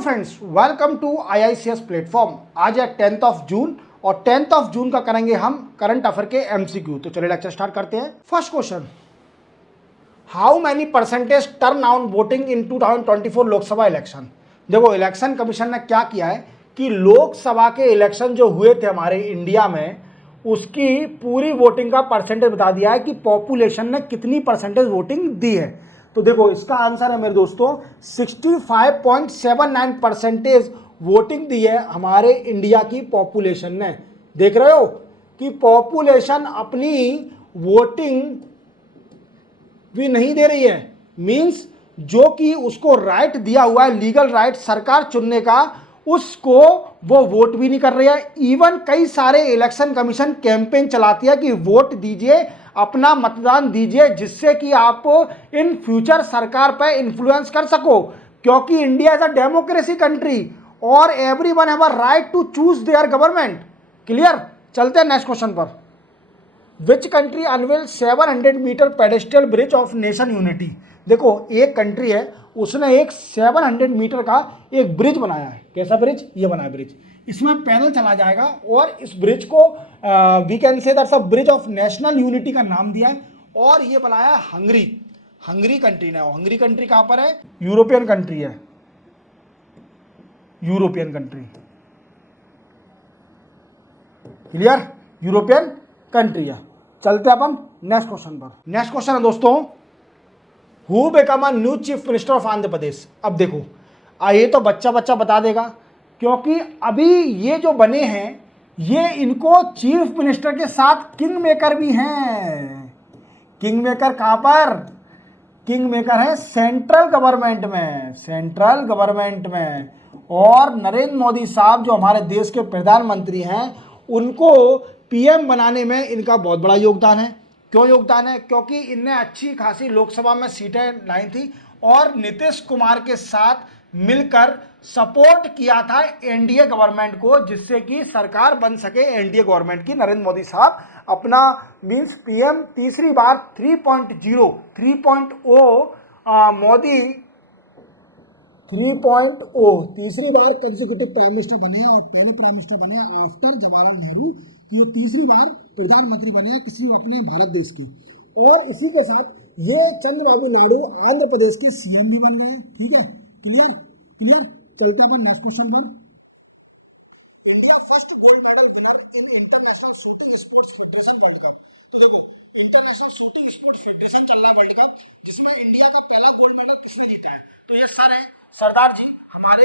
Friends, welcome to IICS platform. आज है 10th of June और 10th ऑफ जून का करेंगे हम करंट अफेयर के MCQ। तो चलिए लेक्चर स्टार्ट करते हैं। First question, how many percentage turn out voting in 2024 Lok Sabha election. देखो, इलेक्शन कमीशन ने क्या किया है कि लोकसभा के इलेक्शन जो हुए थे हमारे इंडिया में, उसकी पूरी वोटिंग का परसेंटेज बता दिया है कि पॉपुलेशन ने कितनी परसेंटेज वोटिंग दी है। तो देखो, इसका आंसर है मेरे दोस्तों 65.79 परसेंटेज वोटिंग दी है हमारे इंडिया की पॉपुलेशन ने। देख रहे हो कि पॉपुलेशन अपनी वोटिंग भी नहीं दे रही है, मींस जो कि उसको राइट दिया हुआ है, लीगल राइट सरकार चुनने का, उसको वो वोट भी नहीं कर रही है। इवन कई सारे इलेक्शन कमीशन कैंपेन चलाती है कि वोट दीजिए, अपना मतदान दीजिए, जिससे कि आप इन फ्यूचर सरकार पर इन्फ्लुएंस कर सको, क्योंकि India is a democracy country और everyone have a right to choose their government. Clear? चलते हैं नेक्स्ट क्वेश्चन पर। Which country unveil 700 metre pedestrian bridge of nation unity. देखो, एक कंट्री है, उसने एक 700 मीटर का एक ब्रिज बनाया है। कैसा ब्रिज? ये बना है ब्रिज, इसमें पैदल चला जाएगा और इस ब्रिज को we can say that's a bridge of national unity का नाम दिया है और ये बनाया है हंगरी कंट्री ने। हंगरी कंट्री कहाँ पर है? यूरोपियन कंट्री है, European country. Clear? European country है। चलते अपन नेक्स्ट क्वेश्चन पर। नेक्स्ट क्वेश्चन है दोस्तों, who become a new chief minister of Andhra Pradesh. अब देखो, ये तो बच्चा बता देगा, क्योंकि अभी ये जो बने हैं ये इनको चीफ मिनिस्टर के साथ किंग मेकर भी हैं। किंग मेकर कहां पर? किंग मेकर है सेंट्रल गवर्नमेंट में, सेंट्रल गवर्नमेंट में। और नरेंद्र मोदी साहब जो हमारे देश के प्रधानमंत्री हैं, उनको PM बनाने में इनका बहुत बड़ा योगदान है। क्यों योगदान है? क्योंकि इनने अच्छी खासी लोकसभा में सीटें लाई थी और नीतीश कुमार के साथ मिलकर सपोर्ट किया था NDA गवर्नमेंट को, जिससे कि सरकार बन सके NDA गवर्नमेंट की। नरेंद्र मोदी साहब अपना मीन्स PM तीसरी बार 3.0 मोदी 3.0 तीसरी बार कंसेक्यूटिव प्राइम मिनिस्टर बने हैं और पहले प्राइम मिनिस्टर बने हैं आफ्टर जवाहरलाल नेहरू। ये तीसरी बार प्रधानमंत्री बने हैं किसी अपने भारत देश के। और इसी के साथ ये चंद्रबाबू नायडू आंध्र प्रदेश के CM भी बन गए हैं। ठीक है? क्लियर? चलते हैं अपन नेक्स्ट क्वेश्चन पर। India first gold medal winner in international shooting sports federation world cup. तो देखो, इंटरनेशनल शूटिंग स्पोर्ट्स फेडरेशन चल रहा वर्ल्ड कप, जिसमें इंडिया का पहला गोल्ड मेडल किसने जीता है? तो ये सर है सरदार जी, हमारे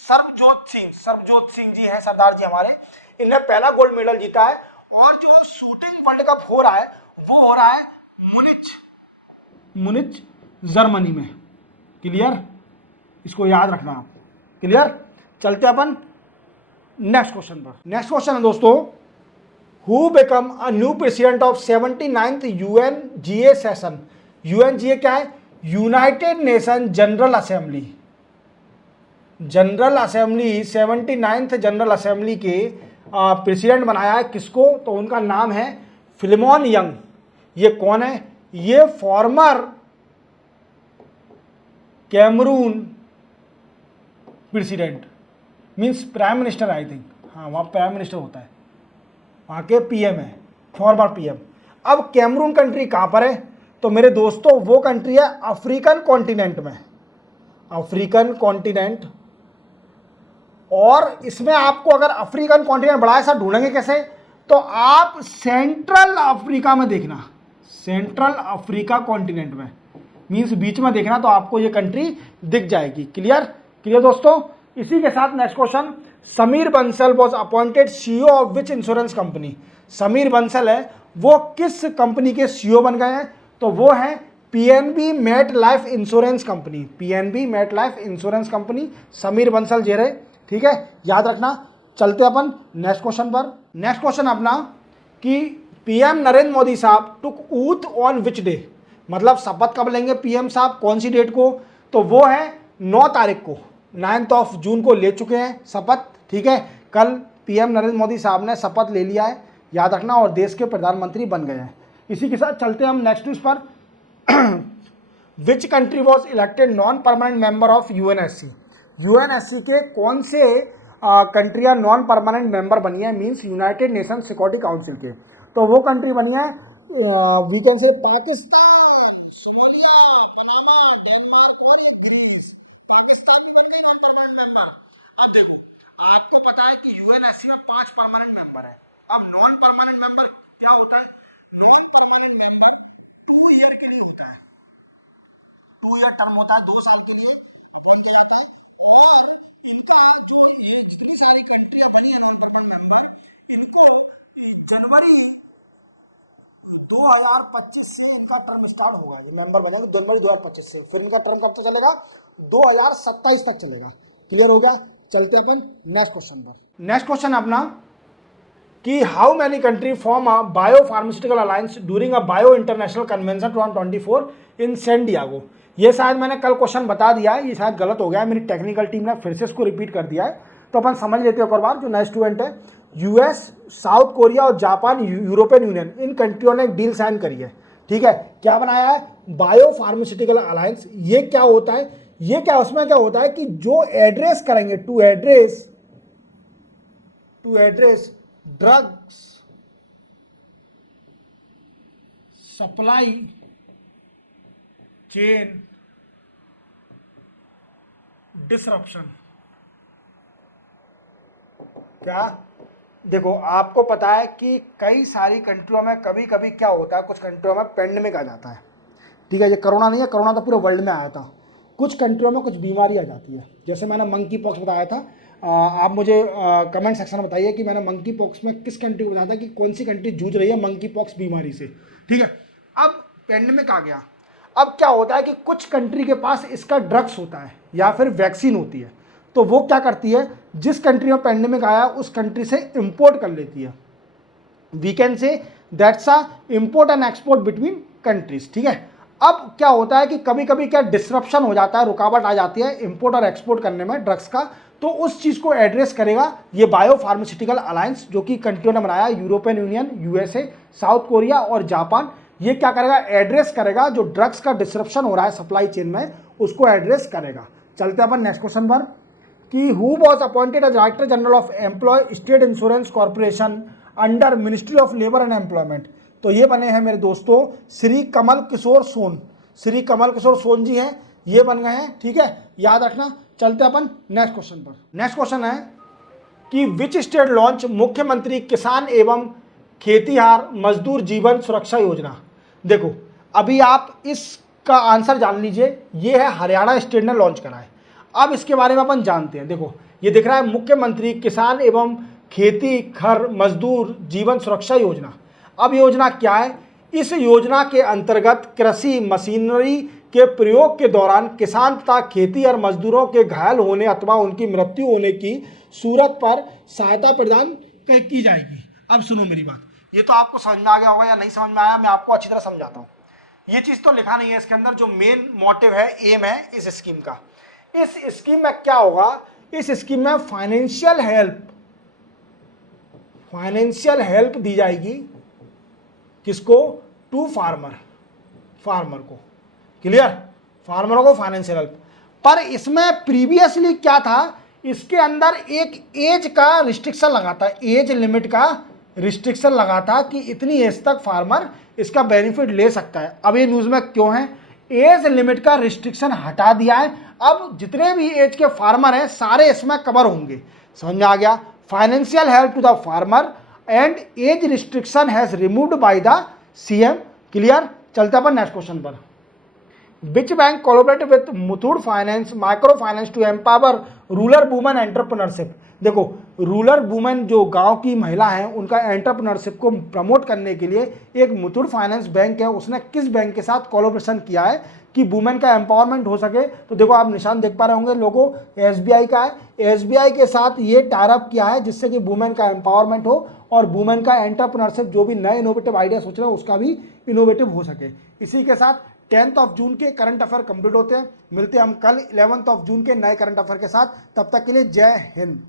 सरबजोत सिंह जी हैं सरदार जी हमारे। इन्हें पहला गोल्ड मेडल जीता है। और जो शूटिंग वर्ल्ड कप हो रहा है वो हो रहा है मुनिच जर्मनी में। क्लियर? इसको याद रखना आप। क्लियर? चलते अपन नेक्स्ट क्वेश्चन पर। नेक्स्ट क्वेश्चन है दोस्तों, who become a new president of 79th UNGA session. UNGA क्या है? United nation general assembly. 79th general assembly के प्रेसिडेंट बनाया है किसको? तो उनका नाम है फिलिमोन यंग। ये कौन है? ये former Cameroon president, means prime minister, I think. हाँ, वहाँ प्राइम मिनिस्टर होता है, वहाँ के PM है, फॉर्मर PM। अब कैमरून कंट्री कहाँ पर है? तो मेरे दोस्तों वो कंट्री है अफ्रीकन कॉन्टिनेंट में, अफ्रीकन कॉन्टिनेंट। और इसमें आपको अगर अफ्रीकन कॉन्टिनेंट बड़ा ऐसा ढूंढेंगे कैसे? तो आप सेंट्रल अफ्रीका में देखना, सेंट्रल अफ्रीका कॉन्टिनेंट में, मीन्स बीच में देखना, तो आपको ये कंट्री दिख जाएगी। क्लियर दोस्तों? इसी के साथ next question, Sameer Bansal was appointed CEO of which insurance company. Sameer Bansal है वो किस कंपनी के CEO बन गए हैं? तो वो है PNB met life insurance company, PNB met life insurance company Sameer Bansal जे रहे। ठीक है, याद रखना। चलते अपन नेक्स्ट क्वेश्चन पर। नेक्स्ट क्वेश्चन अपना कि PM नरेंद्र मोदी साहब टुक ऊथ ऑन विच डे। मतलब शपथ कब लेंगे PM साहब, कौन सी डेट को? तो वो है 9 तारीख को, 9th ऑफ जून को ले चुके हैं शपथ। ठीक है, कल PM नरेंद्र मोदी साहब ने शपथ ले लिया है, याद रखना, और देश के प्रधानमंत्री बन गए हैं। इसी के साथ चलते हैं हम नेक्स्ट न्यूज पर। Which country was elected non permanent member of UNSC. UNSC के कौन से कंट्रियां नॉन परमानेंट मेंबर बनी है, means United nation security council के। तो वो कंट्री बनी है वी कैन से पाकिस्तान, आपको पता है कि यूएनएससी में 5 परमानेंट मेंबर है। अब नॉन परमानेंट मेंबर क्या होता है? नॉन परमानेंट मेंबर 2 ईयर के लिए होता है, 2 ईयर टर्म होता है, 2 साल के लिए अपॉइंट किया जाता है। और इनका जो ये जितनी सारी कंट्रियां बनी है नॉन परमानेंट मेंबर, इनको जनवरी 2025 से इनका टर्म स्टार्ट होगा, ये मेंबर बनेगा जनवरी 2025 से, फिर इनका टर्म कब तक चलेगा? 2027 तक चलेगा। क्लियर हो गया? चलते अपन नेक्स्ट क्वेश्चन पर। नेक्स्ट क्वेश्चन अपना कि how many country form a biopharmaceutical alliance during a bio international convention 2024 in San Diego. ये शायद मैंने कल क्वेश्चन बता दिया है, ये शायद गलत हो गया है, मेरी टेक्निकल टीम ने फिर से इसको रिपीट कर दिया है, तो अपन समझ लेते हैं एक और बार। जो नए स्टूडेंट है, यूएस, साउथ कोरिया और जापान, यूरोपियन यूनियन, इन कंट्रियों ने एक डील साइन करी है। ठीक है, क्या बनाया है? Bio pharmaceutical alliance. ये क्या होता है? ये क्या, उसमें क्या होता है कि जो एड्रेस करेंगे to address drugs supply chain disruption. क्या? देखो, आपको पता है कि कई सारी कंट्रियों में कभी कभी क्या होता है, कुछ कंट्रियों में पेंडेमिक आ जाता है। ठीक है, ये कोरोना नहीं है, कोरोना तो पूरे वर्ल्ड में आया था। कुछ कंट्रियों में कुछ बीमारी आ जाती है, जैसे मैंने मंकी पॉक्स बताया था। आप मुझे कमेंट सेक्शन में बताइए कि मैंने मंकी पॉक्स में किस कंट्री को बताया था कि कौन सी कंट्री जूझ रही है मंकी पॉक्स बीमारी से। ठीक है, अब पेंडेमिक आ गया। अब क्या होता है कि कुछ कंट्री के पास इसका ड्रग्स होता है या फिर वैक्सीन होती है, तो वो क्या करती है, जिस कंट्री में पेंडेमिक आया उस कंट्री से इंपोर्ट कर लेती है। We can say that's a import and export between countries. ठीक है, अब क्या होता है कि कभी कभी क्या डिसरप्शन हो जाता है, रुकावट आ जाती है इंपोर्ट और एक्सपोर्ट करने में ड्रग्स का, तो उस चीज को एड्रेस करेगा ये बायो फार्मास्यूटिकल अलायंस, जो कि कंट्रियों ने बनाया, European union, USA, south Korea और जापान। ये क्या करेगा? एड्रेस करेगा जो ड्रग्स का डिसरप्शन हो रहा है सप्लाई चेन में, उसको एड्रेस करेगा। चलते अपन नेक्स्ट क्वेश्चन पर कि who was appointed as director general of employ state insurance corporation under ministry of labour and employment. तो ये बने हैं मेरे दोस्तों श्री कमल किशोर सोन। श्री कमल किशोर सोन जी हैं, ये बन गए हैं। ठीक है, याद रखना। चलते अपन नेक्स्ट क्वेश्चन पर। नेक्स्ट क्वेश्चन है कि विच स्टेट लॉन्च मुख्यमंत्री किसान एवं खेतीहार मजदूर जीवन सुरक्षा योजना। देखो, अभी आप इसका आंसर जान लीजिए, ये है हरियाणा स्टेट ने लॉन्च करा है। अब इसके बारे में अपन जानते हैं। देखो, ये दिख रहा है मुख्यमंत्री किसान एवं खेती खर मजदूर जीवन सुरक्षा योजना। अब योजना क्या है? इस योजना के अंतर्गत कृषि मशीनरी के प्रयोग के दौरान किसान तथा खेती और मजदूरों के घायल होने अथवा उनकी मृत्यु होने की सूरत पर सहायता प्रदान की जाएगी। अब सुनो मेरी बात, ये तो आपको समझ में आ गया होगा या नहीं समझ में आया, मैं आपको अच्छी तरह समझाता हूँ। ये चीज तो लिखा नहीं है इसके अंदर, जो मेन मोटिव है, एम है इस स्कीम का। इस स्कीम में क्या होगा? इस स्कीम में फाइनेंशियल हेल्प दी जाएगी। किसको? टू फार्मर को। क्लियर? फार्मरों को फाइनेंशियल हेल्प। पर इसमें प्रीवियसली क्या था, इसके अंदर एक एज का रिस्ट्रिक्शन लगा था, एज लिमिट का रिस्ट्रिक्शन लगा था कि इतनी एज तक फार्मर इसका बेनिफिट ले सकता है। अब ये न्यूज में क्यों है? एज लिमिट का रिस्ट्रिक्शन हटा दिया है। अब जितने भी एज के फार्मर हैं सारे इसमें कवर होंगे। समझ में आ गया? Financial help to the farmer and age restriction has removed by the CM. Clear? चलते अपन नेक्स्ट क्वेश्चन पर। Which bank collaborate with Muthoot finance micro finance to empower rural women entrepreneurship. देखो, रूरल वुमेन जो गांव की महिला हैं उनका एंटरप्रेन्योरशिप को प्रमोट करने के लिए एक मुथूट फाइनेंस बैंक है, उसने किस बैंक के साथ कोलैबोरेशन किया है कि वुमेन का एम्पावरमेंट हो सके? तो देखो, आप निशान देख पा रहे होंगे लोगो, एसबीआई का है। एसबीआई के साथ ये टाइप किया है जिससे कि वुमेन का एम्पावरमेंट हो और वुमेन का एंटरप्रेन्योरशिप, जो भी नए इनोवेटिव आइडिया सोच रहे हैं उसका भी इनोवेटिव हो सके। इसी के साथ 10 जून के करंट अफेयर कंप्लीट होते हैं। मिलते हैं हम कल 11 जून के नए करंट अफेयर के साथ। तब तक के लिए जय हिंद।